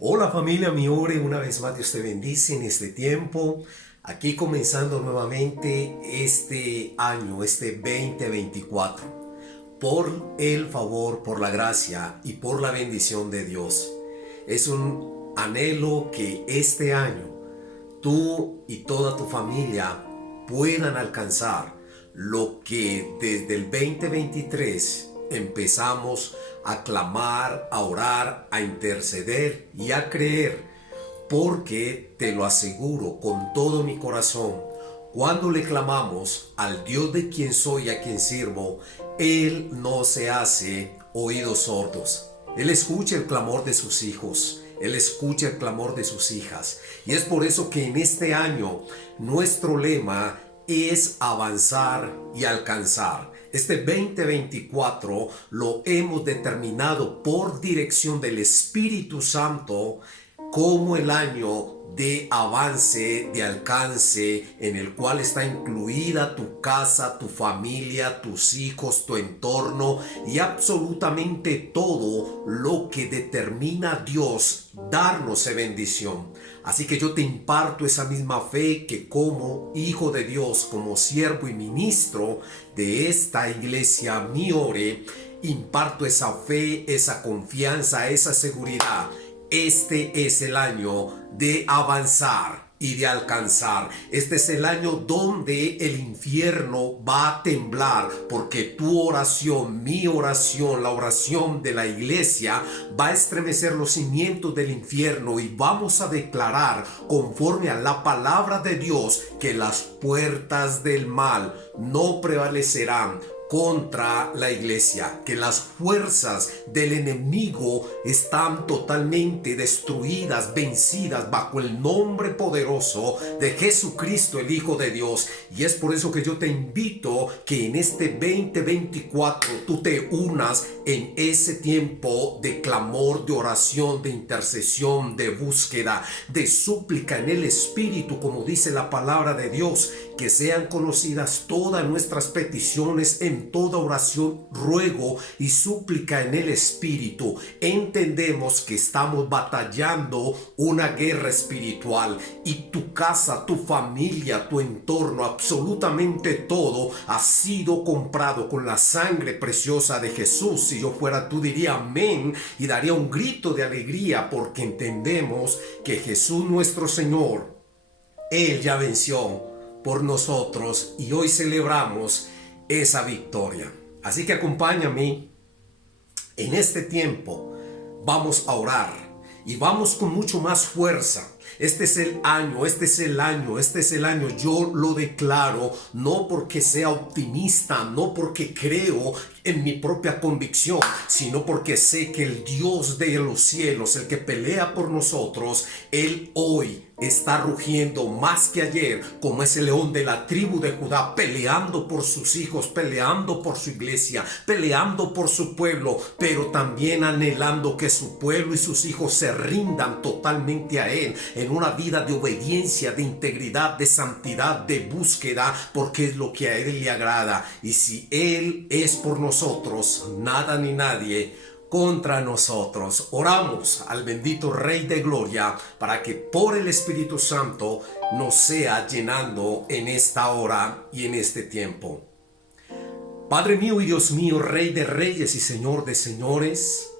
Hola familia Miore, una vez más Dios te bendice en este tiempo, aquí comenzando nuevamente este año, este 2024, por el favor, por la gracia y por la bendición de Dios. Es un anhelo que este año tú y toda tu familia puedan alcanzar lo que desde el 2023 empezamos a clamar, a orar, a interceder y a creer, porque te lo aseguro con todo mi corazón, cuando le clamamos al Dios de quien soy y a quien sirvo, Él no se hace oídos sordos. Él escucha el clamor de sus hijos. Él escucha el clamor de sus hijas. Y es por eso que en este año nuestro lema es avanzar y alcanzar. Este 2024 lo hemos determinado por dirección del Espíritu Santo como el año de avance, de alcance, en el cual está incluida tu casa, tu familia, tus hijos, tu entorno y absolutamente todo lo que determina Dios darnos de bendición. Así que yo te imparto esa misma fe que como hijo de Dios, como siervo y ministro de esta iglesia Miore, imparto esa fe, esa confianza, esa seguridad. Este es el año de avanzar y de alcanzar. Este es el año donde el infierno va a temblar, porque tu oración, mi oración, la oración de la iglesia va a estremecer los cimientos del infierno, y vamos a declarar conforme a la palabra de Dios que las puertas del mal no prevalecerán contra la iglesia, que las fuerzas del enemigo están totalmente destruidas, vencidas bajo el nombre poderoso de Jesucristo, el Hijo de Dios. Y es por eso que yo te invito que en este 2024 tú te unas en ese tiempo de clamor, de oración, de intercesión, de búsqueda, de súplica en el Espíritu, como dice la palabra de Dios, que sean conocidas todas nuestras peticiones en toda oración, ruego y súplica en el Espíritu. Entendemos que estamos batallando una guerra espiritual, y tu casa, tu familia, tu entorno, absolutamente todo ha sido comprado con la sangre preciosa de Jesús. Si yo fuera tú, diría amén y daría un grito de alegría, porque entendemos que Jesús nuestro Señor, Él ya venció por nosotros y hoy celebramos esa victoria. Así que acompáñame en este tiempo. Vamos a orar y vamos con mucho más fuerza. Este es el año, este es el año, este es el año. Yo lo declaro, no porque sea optimista, no porque creo en mi propia convicción, sino porque sé que el Dios de los cielos, el que pelea por nosotros, Él hoy está rugiendo más que ayer, como ese león de la tribu de Judá, peleando por sus hijos, peleando por su iglesia, peleando por su pueblo, pero también anhelando que su pueblo y sus hijos se rindan totalmente a Él, en una vida de obediencia, de integridad, de santidad, de búsqueda, porque es lo que a Él le agrada. Y si Él es por nosotros, nada ni nadie contra nosotros. Oramos al bendito Rey de Gloria para que por el Espíritu Santo nos sea llenando en esta hora y en este tiempo. Padre mío y Dios mío, Rey de reyes y Señor de señores,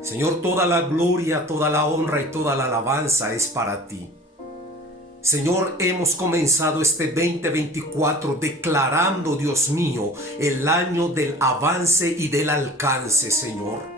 Señor, toda la gloria, toda la honra y toda la alabanza es para ti. Señor, hemos comenzado este 2024 declarando, Dios mío, el año del avance y del alcance, Señor.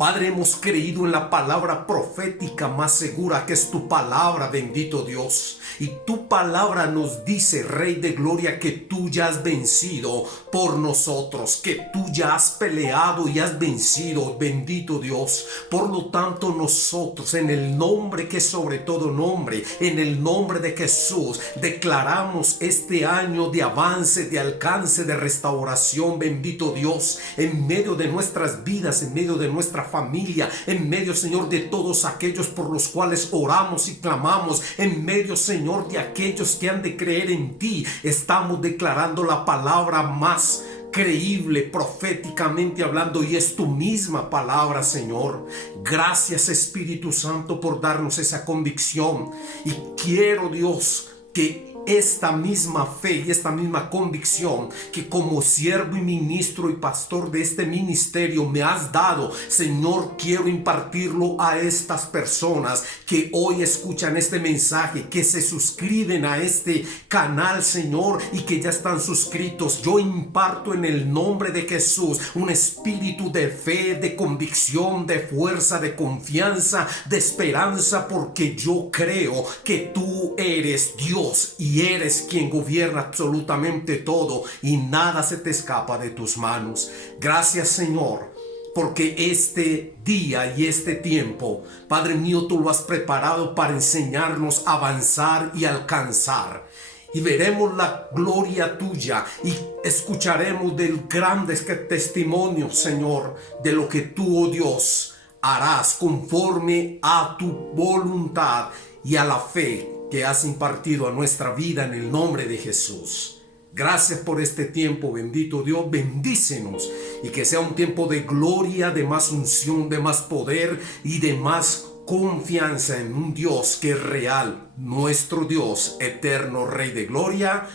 Padre, hemos creído en la palabra profética más segura, que es tu palabra, bendito Dios. Y tu palabra nos dice, Rey de Gloria, que tú ya has vencido por nosotros, que tú ya has peleado y has vencido, bendito Dios. Por lo tanto, nosotros, en el nombre que es sobre todo nombre, en el nombre de Jesús, declaramos este año de avance, de alcance, de restauración, bendito Dios, en medio de nuestras vidas, en medio de nuestra familia, en medio, Señor, de todos aquellos por los cuales oramos y clamamos, en medio, Señor, de aquellos que han de creer en ti. Estamos declarando la palabra más creíble, proféticamente hablando, y es tu misma palabra, Señor. Gracias, Espíritu Santo, por darnos esa convicción. Y quiero, Dios, que esta misma fe y esta misma convicción que como siervo y ministro y pastor de este ministerio me has dado, Señor, quiero impartirlo a estas personas que hoy escuchan este mensaje, que se suscriben a este canal, Señor, y que ya están suscritos. Yo imparto en el nombre de Jesús un espíritu de fe, de convicción, de fuerza, de confianza, de esperanza, porque yo creo que tú eres Dios y eres quien gobierna absolutamente todo y nada se te escapa de tus manos. Gracias, Señor, porque este día y este tiempo, Padre mío, tú lo has preparado para enseñarnos a avanzar y alcanzar. Y veremos la gloria tuya y escucharemos del grande testimonio, Señor, de lo que tú, oh Dios, harás conforme a tu voluntad y a la fe que has impartido a nuestra vida en el nombre de Jesús. Gracias por este tiempo, bendito Dios, bendícenos y que sea un tiempo de gloria, de más unción, de más poder y de más confianza en un Dios que es real, nuestro Dios, eterno Rey de gloria.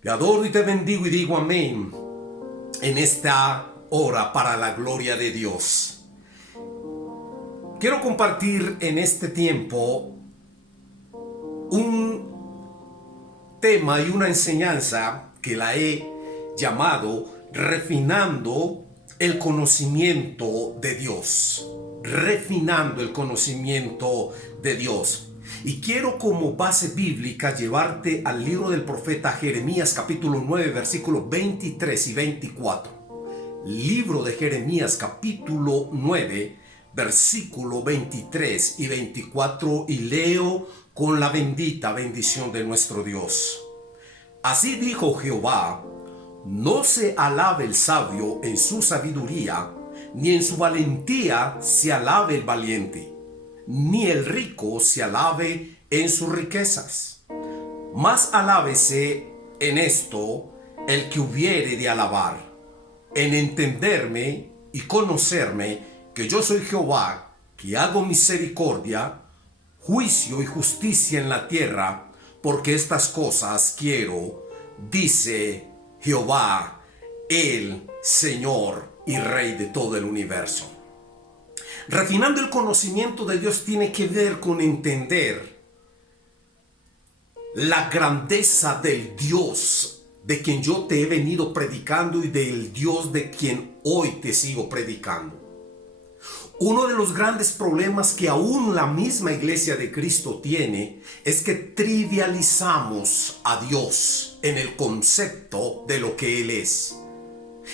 Te adoro y te bendigo y digo amén en esta hora para la gloria de Dios. Quiero compartir en este tiempo un tema y una enseñanza que la he llamado refinando el conocimiento de Dios. Refinando el conocimiento de Dios. Y quiero como base bíblica llevarte al libro del profeta Jeremías capítulo 9 versículos 23 y 24. Libro de Jeremías capítulo 9 versículo 23 y 24 y leo con la bendita bendición de nuestro Dios. Así dijo Jehová: no se alabe el sabio en su sabiduría, ni en su valentía se alabe el valiente, ni el rico se alabe en sus riquezas. Mas alábese en esto el que hubiere de alabar, en entenderme y conocerme, que yo soy Jehová, que hago misericordia, juicio y justicia en la tierra, porque estas cosas quiero, dice Jehová, el Señor y Rey de todo el universo. Refinando el conocimiento de Dios tiene que ver con entender la grandeza del Dios de quien yo te he venido predicando y del Dios de quien hoy te sigo predicando. Uno de los grandes problemas que aún la misma iglesia de Cristo tiene es que trivializamos a Dios en el concepto de lo que Él es.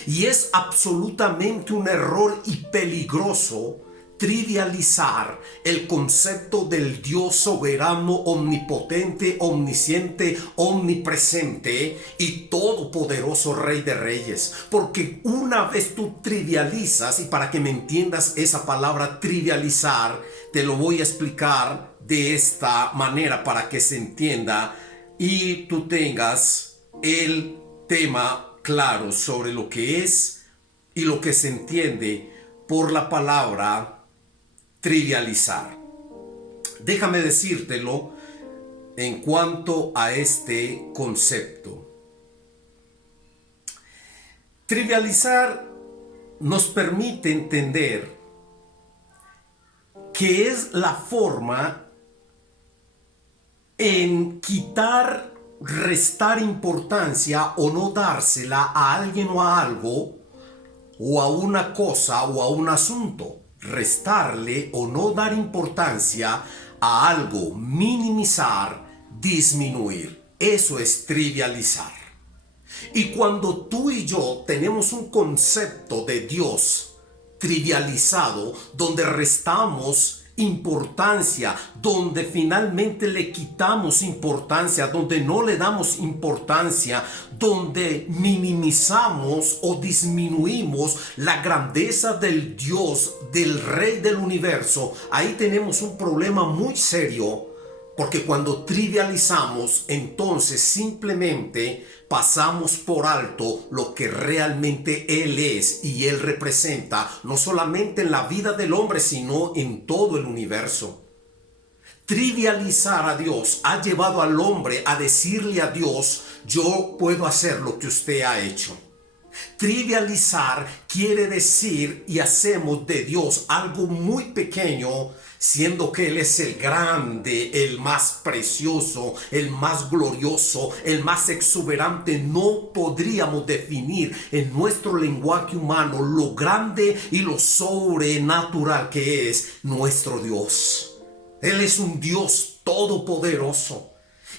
Y es absolutamente un error y peligroso trivializar el concepto del Dios soberano, omnipotente, omnisciente, omnipresente y todopoderoso Rey de Reyes. Porque una vez tú trivializas, y para que me entiendas esa palabra trivializar, te lo voy a explicar de esta manera para que se entienda y tú tengas el tema claro sobre lo que es y lo que se entiende por la palabra trivializar. Déjame decírtelo en cuanto a este concepto. Trivializar nos permite entender que es la forma en quitar, restar importancia o no dársela a alguien o a algo, o a una cosa o a un asunto. Restarle o no dar importancia a algo, minimizar, disminuir. Eso es trivializar. Y cuando tú y yo tenemos un concepto de Dios trivializado, donde restamos importancia, donde finalmente le quitamos importancia, donde no le damos importancia, donde minimizamos o disminuimos la grandeza del Dios, del Rey del universo, ahí tenemos un problema muy serio Porque cuando trivializamos, entonces simplemente pasamos por alto lo que realmente Él es y Él representa, no solamente en la vida del hombre, sino en todo el universo. Trivializar a Dios ha llevado al hombre a decirle a Dios: yo puedo hacer lo que usted ha hecho. Trivializar quiere decir, y hacemos de Dios algo muy pequeño, siendo que Él es el grande, el más precioso, el más glorioso, el más exuberante. No podríamos definir en nuestro lenguaje humano lo grande y lo sobrenatural que es nuestro Dios. Él es un Dios todopoderoso.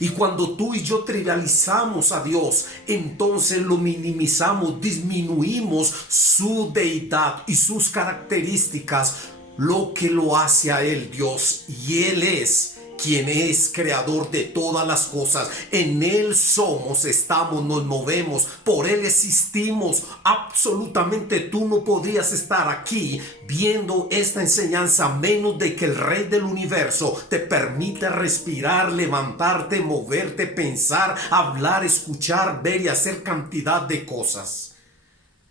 Y cuando tú y yo trivializamos a Dios, entonces lo minimizamos, disminuimos su deidad y sus características, lo que lo hace a Él Dios. Y Él es quien es creador de todas las cosas. En Él somos, estamos, nos movemos, por Él existimos. Absolutamente tú no podrías estar aquí viendo esta enseñanza menos de que el Rey del universo te permite respirar, levantarte, moverte, pensar, hablar, escuchar, ver y hacer cantidad de cosas.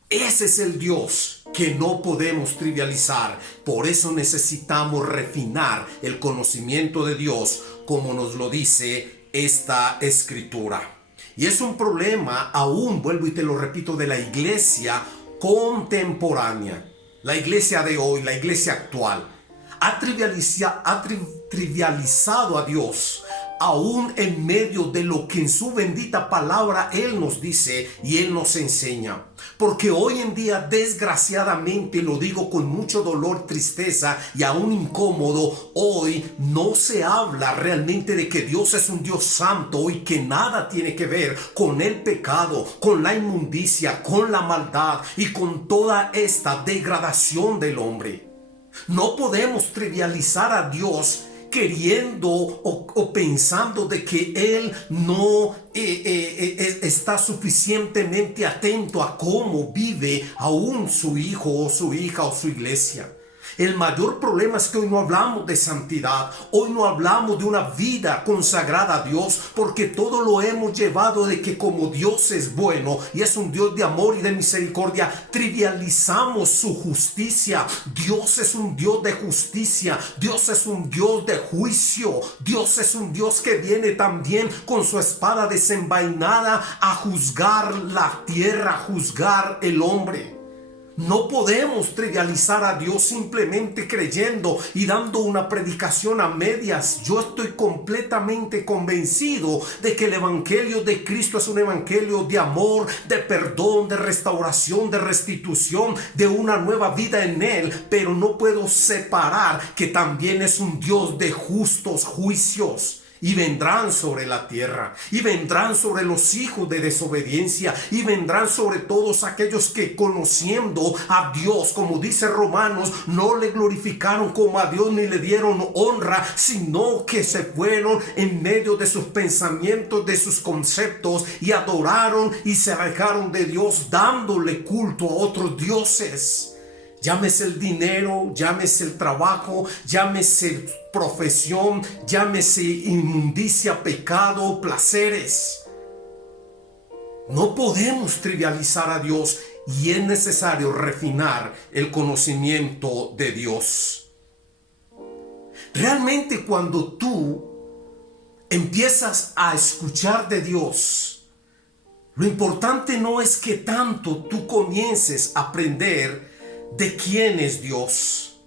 Ese es el Dios que no podemos trivializar. Por eso necesitamos refinar el conocimiento de Dios, como nos lo dice esta escritura. Y es un problema aún, vuelvo y te lo repito, de la iglesia contemporánea. La iglesia de hoy, la iglesia actual, ha trivializado a Dios, aún en medio de lo que en su bendita palabra Él nos dice y Él nos enseña. Porque hoy en día, desgraciadamente, lo digo con mucho dolor, tristeza y aún incómodo, hoy no se habla realmente de que Dios es un Dios santo y que nada tiene que ver con el pecado, con la inmundicia, con la maldad y con toda esta degradación del hombre. No podemos trivializar a Dios queriendo o pensando de que Él no está suficientemente atento a cómo vive aún su hijo o su hija o su iglesia. El mayor problema es que hoy no hablamos de santidad, hoy no hablamos de una vida consagrada a Dios, porque todo lo hemos llevado de que como Dios es bueno y es un Dios de amor y de misericordia, trivializamos su justicia. Dios es un Dios de justicia, Dios es un Dios de juicio, Dios es un Dios que viene también con su espada desenvainada a juzgar la tierra, a juzgar el hombre. No podemos trivializar a Dios simplemente creyendo y dando una predicación a medias. Yo estoy completamente convencido de que el evangelio de Cristo es un evangelio de amor, de perdón, de restauración, de restitución, de una nueva vida en Él. Pero no puedo separar que también es un Dios de justos juicios. Y vendrán sobre la tierra, y vendrán sobre los hijos de desobediencia, y vendrán sobre todos aquellos que conociendo a Dios, como dice Romanos, no le glorificaron como a Dios ni le dieron honra, sino que se fueron en medio de sus pensamientos, de sus conceptos, y adoraron y se alejaron de Dios, dándole culto a otros dioses. Llámese el dinero, llámese el trabajo, llámese profesión, llámese inmundicia, pecado, placeres. No podemos trivializar a Dios y es necesario refinar el conocimiento de Dios. Realmente cuando tú empiezas a escuchar de Dios, lo importante no es que tanto tú comiences a aprender de quién es Dios.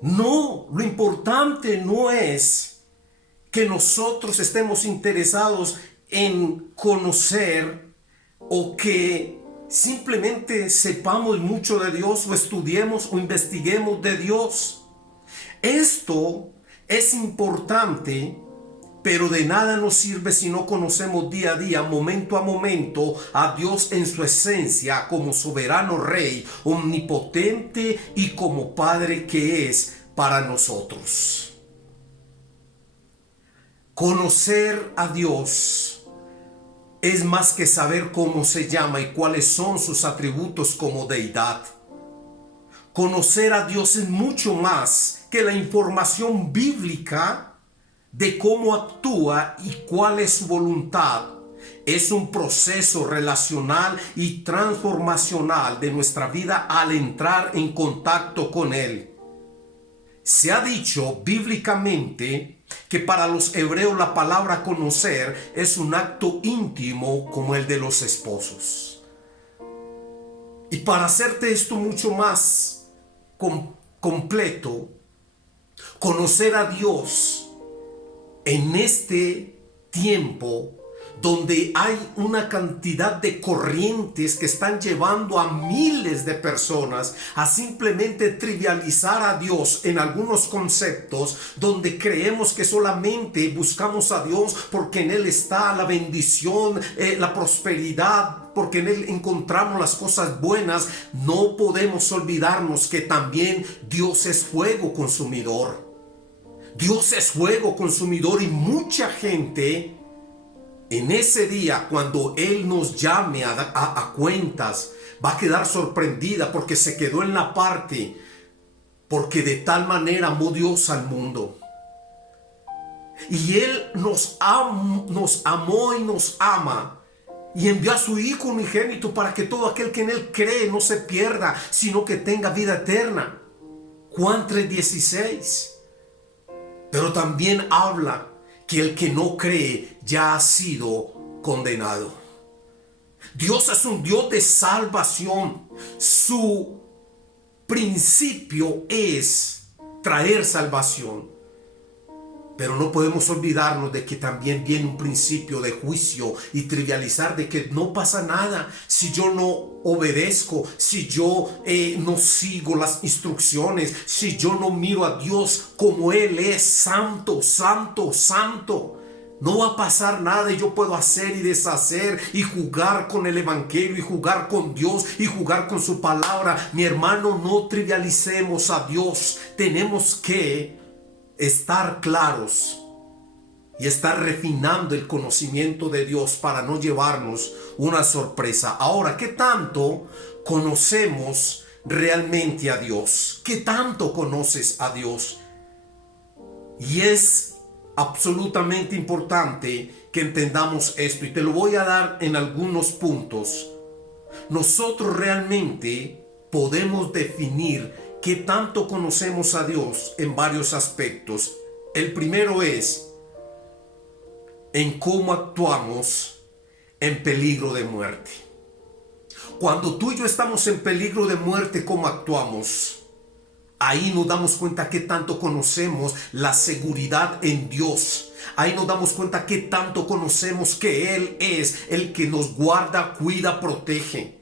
No, lo importante no es que nosotros estemos interesados en conocer o que simplemente sepamos mucho de Dios o estudiemos o investiguemos de Dios. Esto es importante, pero de nada nos sirve si no conocemos día a día, momento a momento, a Dios en su esencia como soberano Rey, omnipotente y como Padre que es para nosotros. Conocer a Dios es más que saber cómo se llama y cuáles son sus atributos como deidad. Conocer a Dios es mucho más que la información bíblica de cómo actúa y cuál es su voluntad. Es un proceso relacional y transformacional de nuestra vida al entrar en contacto con Él. Se ha dicho bíblicamente que para los hebreos la palabra conocer es un acto íntimo como el de los esposos. Y para hacerte esto mucho más completo, conocer a Dios en este tiempo donde hay una cantidad de corrientes que están llevando a miles de personas a simplemente trivializar a Dios en algunos conceptos, donde creemos que solamente buscamos a Dios porque en Él está la bendición, la prosperidad, porque en Él encontramos las cosas buenas. No podemos olvidarnos que también Dios es fuego consumidor. Dios es fuego consumidor y mucha gente en ese día, cuando Él nos llame a cuentas, va a quedar sorprendida porque se quedó en la parte, porque de tal manera amó Dios al mundo. Y Él nos amó y nos ama. Y envió a su Hijo unigénito para que todo aquel que en Él cree no se pierda, sino que tenga vida eterna. Juan 3:16. Pero también habla que el que no cree ya ha sido condenado. Dios es un Dios de salvación. Su principio es traer salvación. Pero no podemos olvidarnos de que también viene un principio de juicio y trivializar de que no pasa nada si yo no obedezco, si yo no sigo las instrucciones, si yo no miro a Dios como Él es, santo, santo, santo. No va a pasar nada y yo puedo hacer y deshacer y jugar con el evangelio y jugar con Dios y jugar con su palabra. Mi hermano, no trivialicemos a Dios. Tenemos que estar claros y estar refinando el conocimiento de Dios para no llevarnos una sorpresa. Ahora, ¿qué tanto conocemos realmente a Dios? ¿Qué tanto conoces a Dios? Y es absolutamente importante que entendamos esto, y te lo voy a dar en algunos puntos. Nosotros realmente podemos definir ¿qué tanto conocemos a Dios? En varios aspectos. El primero es en cómo actuamos en peligro de muerte. Cuando tú y yo estamos en peligro de muerte, ¿cómo actuamos? Ahí nos damos cuenta qué tanto conocemos la seguridad en Dios. Ahí nos damos cuenta qué tanto conocemos que Él es el que nos guarda, cuida, protege.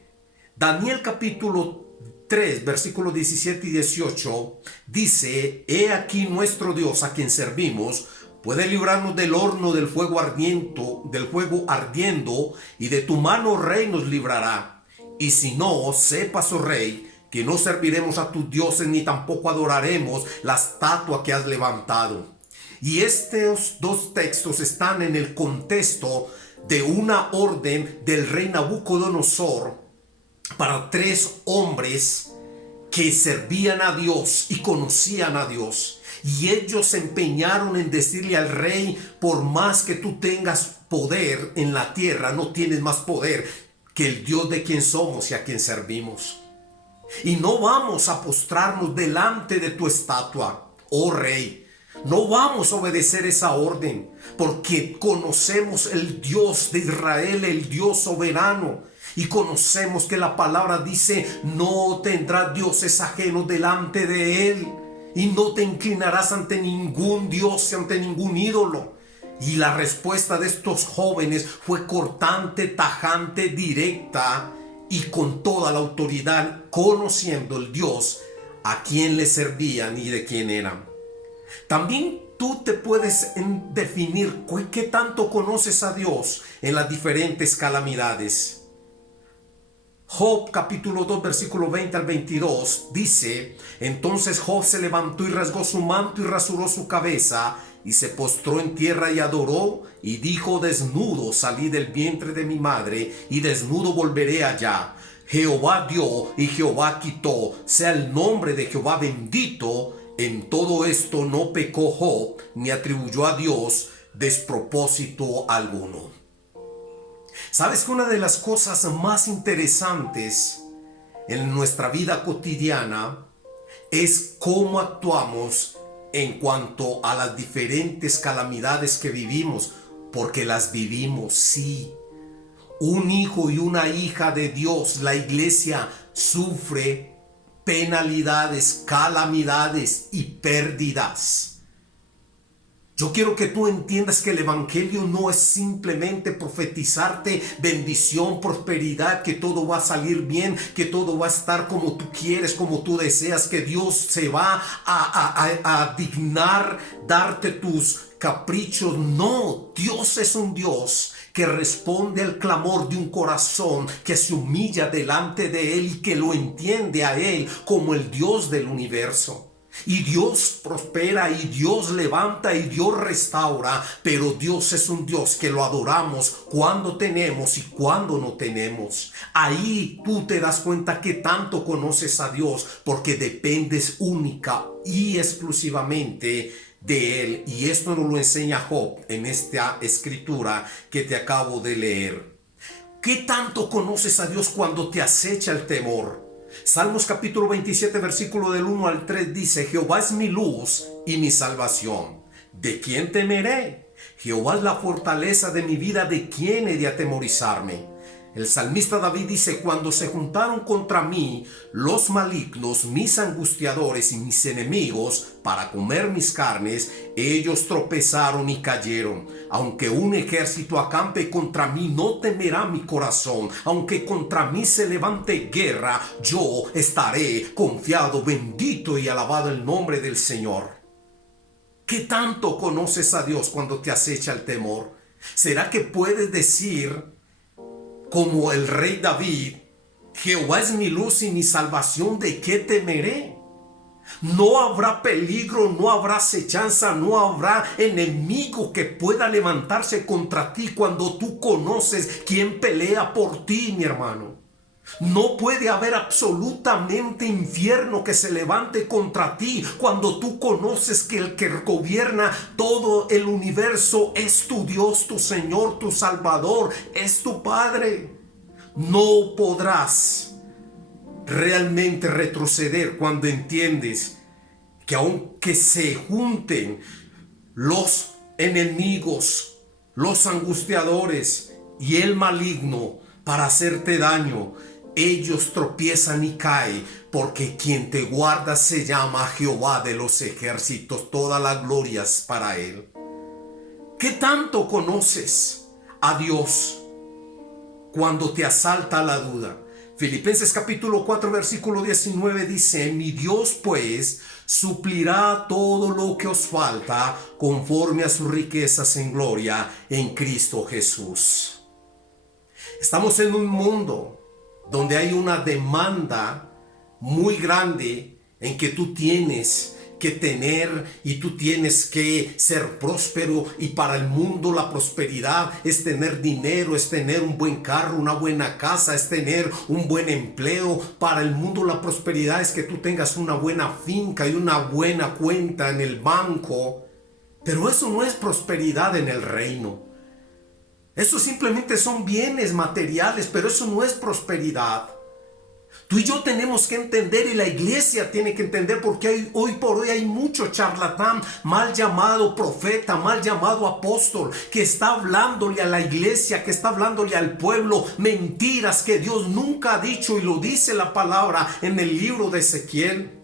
Daniel capítulo 3, versículos 17 y 18 dice: He aquí nuestro Dios a quien servimos puede librarnos del horno del fuego ardiendo, y de tu mano, rey, nos librará. Y si no, sepas, oh rey, que no serviremos a tus dioses ni tampoco adoraremos la estatua que has levantado. Y estos dos textos están en el contexto de una orden del rey Nabucodonosor para 3 hombres que servían a Dios y conocían a Dios. Y ellos se empeñaron en decirle al rey: por más que tú tengas poder en la tierra, no tienes más poder que el Dios de quien somos y a quien servimos. Y no vamos a postrarnos delante de tu estatua, oh rey. No vamos a obedecer esa orden, porque conocemos el Dios de Israel, el Dios soberano. Y conocemos que la palabra dice: no tendrás dioses ajenos delante de Él, y no te inclinarás ante ningún dios, ante ningún ídolo. Y la respuesta de estos jóvenes fue cortante, tajante, directa y con toda la autoridad, conociendo el Dios a quien le servían y de quién eran. También tú te puedes definir qué tanto conoces a Dios en las diferentes calamidades. Job capítulo 2 versículo 20 al 22 dice: Entonces Job se levantó y rasgó su manto y rasuró su cabeza y se postró en tierra y adoró y dijo: desnudo salí del vientre de mi madre y desnudo volveré allá. Jehová dio y Jehová quitó, sea el nombre de Jehová bendito. En todo esto no pecó Job ni atribuyó a Dios despropósito alguno. ¿Sabes que una de las cosas más interesantes en nuestra vida cotidiana es cómo actuamos en cuanto a las diferentes calamidades que vivimos? Porque las vivimos, sí. Un hijo y una hija de Dios, la iglesia, sufre penalidades, calamidades y pérdidas. Yo quiero que tú entiendas que el evangelio no es simplemente profetizarte bendición, prosperidad, que todo va a salir bien, que todo va a estar como tú quieres, como tú deseas, que Dios se va a dignar darte tus caprichos. No, Dios es un Dios que responde al clamor de un corazón que se humilla delante de Él y que lo entiende a Él como el Dios del universo. Y Dios prospera y Dios levanta y Dios restaura, pero Dios es un Dios que lo adoramos cuando tenemos y cuando no tenemos. Ahí tú te das cuenta que tanto conoces a Dios, porque dependes única y exclusivamente de Él. Y esto nos lo enseña Job en esta escritura que te acabo de leer. ¿Qué tanto conoces a Dios cuando te acecha el temor? Salmos capítulo 27, versículo del 1 al 3 dice: Jehová es mi luz y mi salvación. ¿De quién temeré? Jehová es la fortaleza de mi vida. ¿De quién he de atemorizarme? El salmista David dice: cuando se juntaron contra mí los malignos, mis angustiadores y mis enemigos, para comer mis carnes, ellos tropezaron y cayeron. Aunque un ejército acampe contra mí, no temerá mi corazón. Aunque contra mí se levante guerra, yo estaré confiado. Bendito y alabado el nombre del Señor. ¿Qué tanto conoces a Dios cuando te acecha el temor? ¿Será que puedes decir, como el rey David: Jehová es mi luz y mi salvación, ¿de qué temeré? No habrá peligro, no habrá acechanza, no habrá enemigo que pueda levantarse contra ti cuando tú conoces quién pelea por ti, mi hermano. No puede haber absolutamente infierno que se levante contra ti cuando tú conoces que el que gobierna todo el universo es tu Dios, tu Señor, tu Salvador, es tu Padre. No podrás realmente retroceder cuando entiendes que aunque se junten los enemigos, los angustiadores y el maligno para hacerte daño, ellos tropiezan y caen, porque quien te guarda se llama Jehová de los ejércitos. Toda la gloria es para Él. ¿Qué tanto conoces a Dios cuando te asalta la duda? Filipenses capítulo 4 versículo 19 dice: mi Dios pues suplirá todo lo que os falta conforme a sus riquezas en gloria en Cristo Jesús. Estamos en un mundo donde hay una demanda muy grande en que tú tienes que tener y tú tienes que ser próspero, y para el mundo la prosperidad es tener dinero, es tener un buen carro, una buena casa, es tener un buen empleo. Para el mundo la prosperidad es que tú tengas una buena finca y una buena cuenta en el banco, pero eso no es prosperidad en el reino. Eso simplemente son bienes materiales, pero eso no es prosperidad. Tú y yo tenemos que entender, y la iglesia tiene que entender, porque hoy por hoy hay mucho charlatán, mal llamado profeta, mal llamado apóstol, que está hablándole a la iglesia, que está hablándole al pueblo mentiras que Dios nunca ha dicho, y lo dice la palabra en el libro de Ezequiel.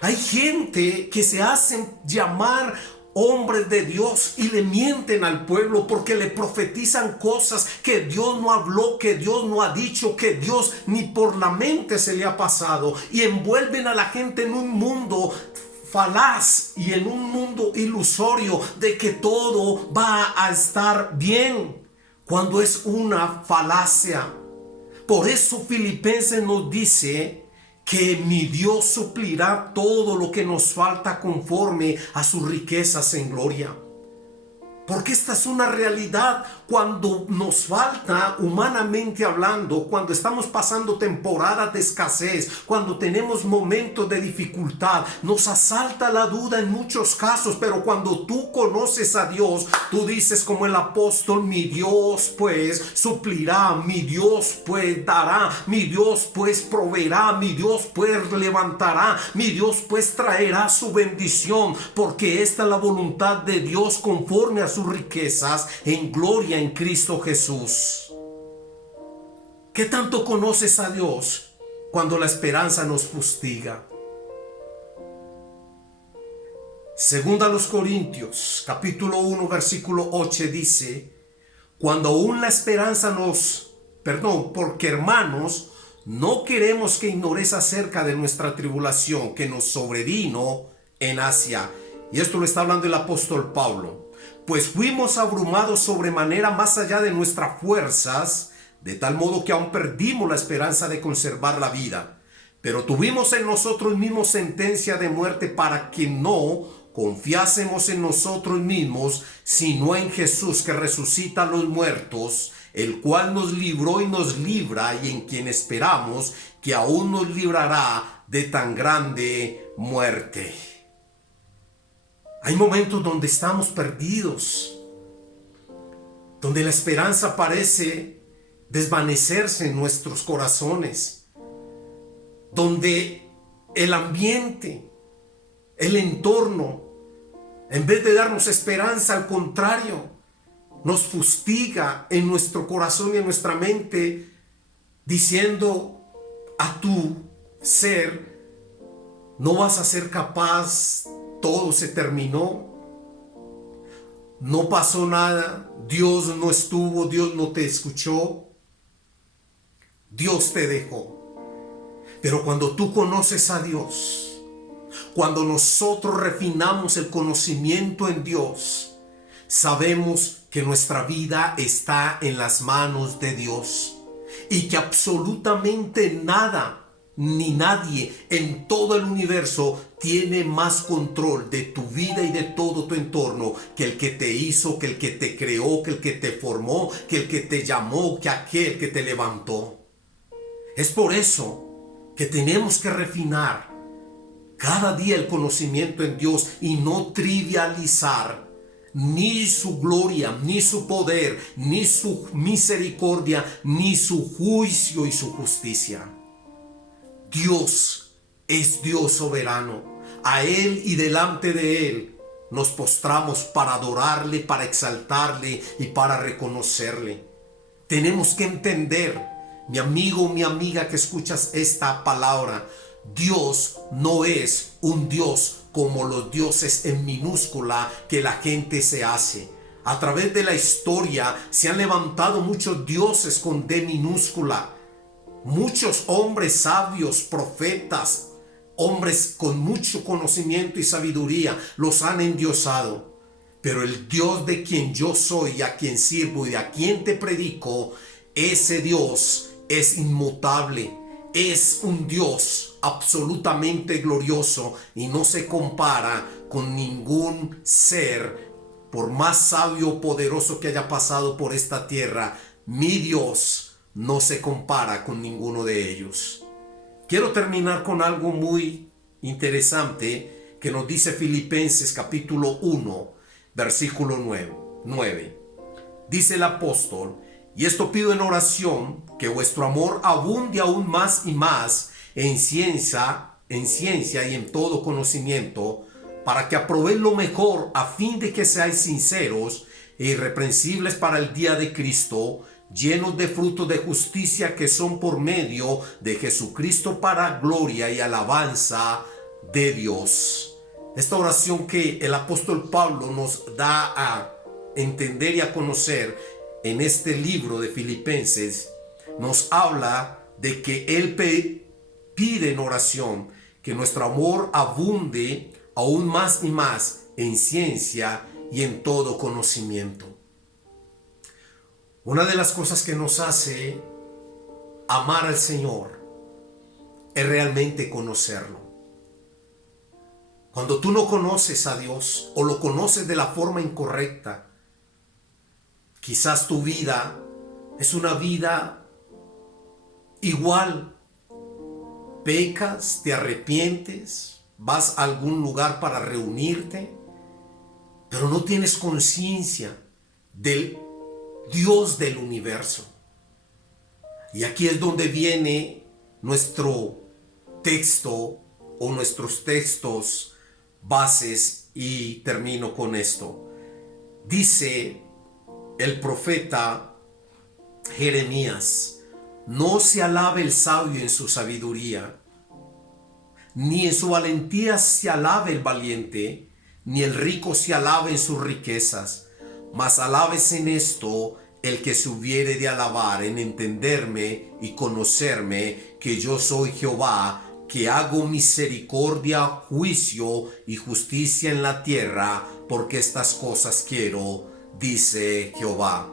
Hay gente que se hacen llamar hombres de Dios y le mienten al pueblo porque le profetizan cosas que Dios no habló, que Dios no ha dicho, que Dios ni por la mente se le ha pasado, y envuelven a la gente en un mundo falaz y en un mundo ilusorio de que todo va a estar bien, cuando es una falacia. Por eso Filipenses nos dice que mi Dios suplirá todo lo que nos falta conforme a sus riquezas en gloria. Porque esta es una realidad cuando nos falta, humanamente hablando, cuando estamos pasando temporadas de escasez, cuando tenemos momentos de dificultad, nos asalta la duda en muchos casos, pero cuando tú conoces a Dios, tú dices como el apóstol: mi Dios pues suplirá, mi Dios pues dará, mi Dios pues proveerá, mi Dios pues levantará, mi Dios pues traerá su bendición, porque esta es la voluntad de Dios conforme a sus riquezas en gloria en Cristo Jesús. ¿Qué tanto conoces a Dios cuando la esperanza nos fustiga? Segunda a los Corintios, capítulo 1, versículo 8 dice: cuando aún la esperanza porque hermanos, no queremos que ignoréis acerca de nuestra tribulación que nos sobrevino en Asia. Y esto lo está hablando el apóstol Pablo. Pues fuimos abrumados sobremanera más allá de nuestras fuerzas, de tal modo que aún perdimos la esperanza de conservar la vida. Pero tuvimos en nosotros mismos sentencia de muerte, para que no confiásemos en nosotros mismos, sino en Jesús, que resucita a los muertos, el cual nos libró y nos libra, y en quien esperamos que aún nos librará de tan grande muerte. Hay momentos donde estamos perdidos, donde la esperanza parece desvanecerse en nuestros corazones, donde el ambiente, el entorno, en vez de darnos esperanza, al contrario, nos fustiga en nuestro corazón y en nuestra mente, diciendo a tu ser: no vas a ser capaz, todo se terminó, no pasó nada, Dios no estuvo, Dios no te escuchó, Dios te dejó. Pero cuando tú conoces a Dios, cuando nosotros refinamos el conocimiento en Dios, sabemos que nuestra vida está en las manos de Dios y que absolutamente nada ni nadie en todo el universo tiene más control de tu vida y de todo tu entorno que el que te hizo, que el que te creó, que el que te formó, que el que te llamó, que aquel que te levantó. Es por eso que tenemos que refinar cada día el conocimiento en Dios y no trivializar ni su gloria, ni su poder, ni su misericordia, ni su juicio y su justicia. Dios es Dios soberano. A Él y delante de Él nos postramos para adorarle, para exaltarle y para reconocerle. Tenemos que entender, mi amigo, mi amiga que escuchas esta palabra, Dios no es un Dios como los dioses en minúscula que la gente se hace. A través de la historia se han levantado muchos dioses con D minúscula. Muchos hombres sabios, profetas, hombres con mucho conocimiento y sabiduría los han endiosado. Pero el Dios de quien yo soy, a quien sirvo y a quien te predico, ese Dios es inmutable. Es un Dios absolutamente glorioso y no se compara con ningún ser, por más sabio o poderoso que haya pasado por esta tierra. Mi Dios no se compara con ninguno de ellos. Quiero terminar con algo muy interesante que nos dice Filipenses capítulo 1, versículo 9. Dice el apóstol: y esto pido en oración, que vuestro amor abunde aún más y más en ciencia y en todo conocimiento, para que aprobéis lo mejor, a fin de que seáis sinceros e irreprensibles para el día de Cristo, llenos de frutos de justicia que son por medio de Jesucristo, para gloria y alabanza de Dios. Esta oración que el apóstol Pablo nos da a entender y a conocer en este libro de Filipenses, nos habla de que Él pide en oración que nuestro amor abunde aún más y más en ciencia y en todo conocimiento. Una de las cosas que nos hace amar al Señor es realmente conocerlo. Cuando tú no conoces a Dios o lo conoces de la forma incorrecta, Quizás tu vida es una vida igual. Pecas, te arrepientes, vas a algún lugar para reunirte, pero no tienes conciencia del Dios del universo. Y aquí es donde viene nuestro texto o nuestros textos bases, y termino con esto. Dice el profeta Jeremías: no se alabe el sabio en su sabiduría, ni en su valentía se alabe el valiente, ni el rico se alabe en sus riquezas, mas alabes en esto el que se hubiere de alabar, en entenderme y conocerme, que yo soy Jehová, que hago misericordia, juicio y justicia en la tierra, porque estas cosas quiero, dice Jehová.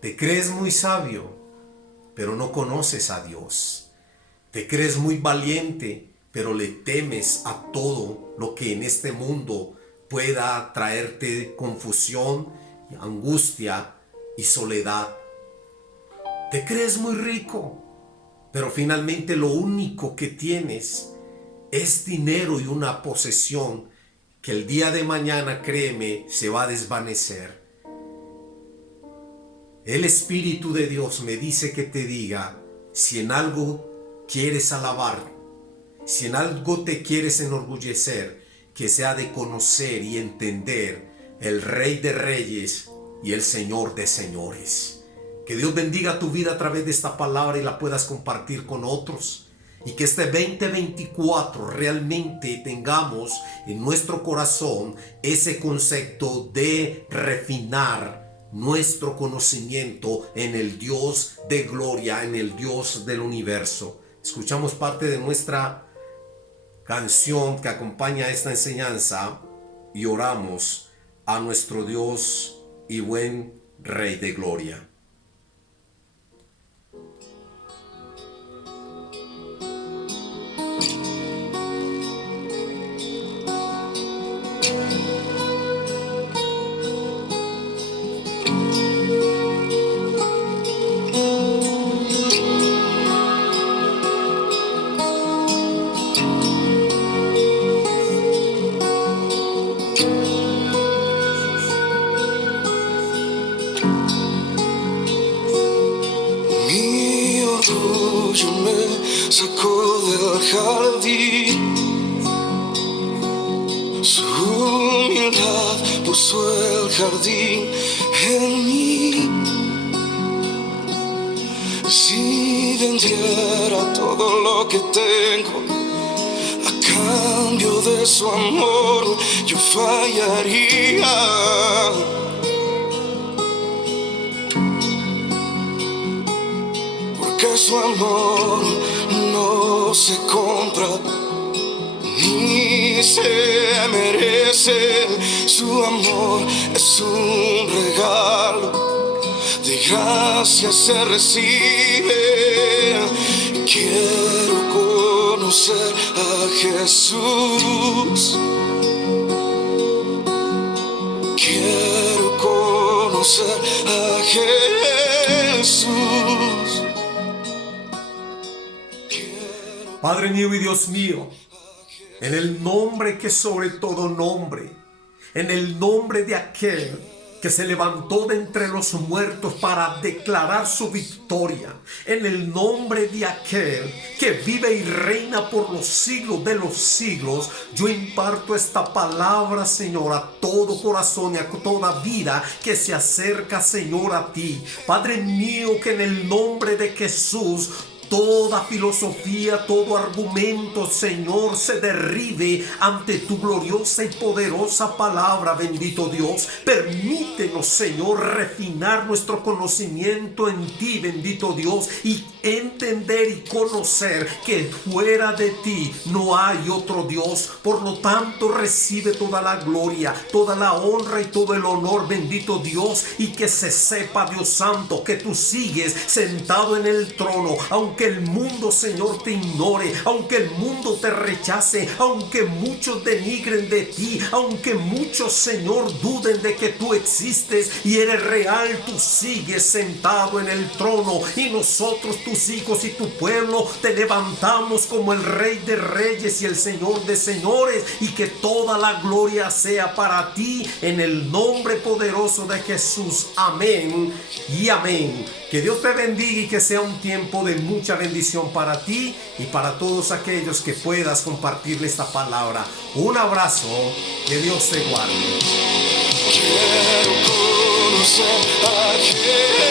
Te crees muy sabio, pero no conoces a Dios. Te crees muy valiente, pero le temes a todo lo que en este mundo pueda traerte confusión, angustia y soledad. Te crees muy rico, pero finalmente lo único que tienes es dinero y una posesión que el día de mañana, créeme, se va a desvanecer. El Espíritu de Dios me dice que te diga: si en algo quieres alabar, si en algo te quieres enorgullecer, que sea de conocer y entender el Rey de Reyes y el Señor de Señores. Que Dios bendiga tu vida a través de esta palabra y la puedas compartir con otros. Y que este 2024 realmente tengamos en nuestro corazón ese concepto de refinar nuestro conocimiento en el Dios de gloria, en el Dios del universo. Escuchamos parte de nuestra canción que acompaña esta enseñanza y oramos a nuestro Dios y buen Rey de gloria. Orgullo me sacó del jardín, su humildad puso el jardín en mí. Si vendiera todo lo que tengo a cambio de su amor, yo fallaría. Que su amor no se compra ni se merece. Su amor es un regalo, de gracia se recibe. Quiero conocer a Jesús. Quiero conocer a Jesús. Padre mío y Dios mío, en el nombre que sobre todo nombre, en el nombre de aquel que se levantó de entre los muertos para declarar su victoria, en el nombre de aquel que vive y reina por los siglos de los siglos, yo imparto esta palabra, Señor, a todo corazón y a toda vida que se acerca, Señor, a ti. Padre mío, que en el nombre de Jesús toda filosofía, todo argumento, Señor, se derribe ante tu gloriosa y poderosa palabra, bendito Dios. Permítenos, Señor, refinar nuestro conocimiento en ti, bendito Dios, y entender y conocer que fuera de ti no hay otro Dios. Por lo tanto, recibe toda la gloria, toda la honra y todo el honor, bendito Dios, y que se sepa, Dios Santo, que tú sigues sentado en el trono, aunque aunque el mundo, Señor, te ignore, aunque el mundo te rechace, aunque muchos denigren de ti, aunque muchos, Señor, duden de que tú existes y eres real, tú sigues sentado en el trono, y nosotros, tus hijos y tu pueblo, te levantamos como el Rey de Reyes y el Señor de Señores, y que toda la gloria sea para ti, en el nombre poderoso de Jesús. Amén y amén. Que Dios te bendiga y que sea un tiempo de mucha bendición para ti y para todos aquellos que puedas compartirle esta palabra. Un abrazo, que Dios te guarde. Quiero conocer a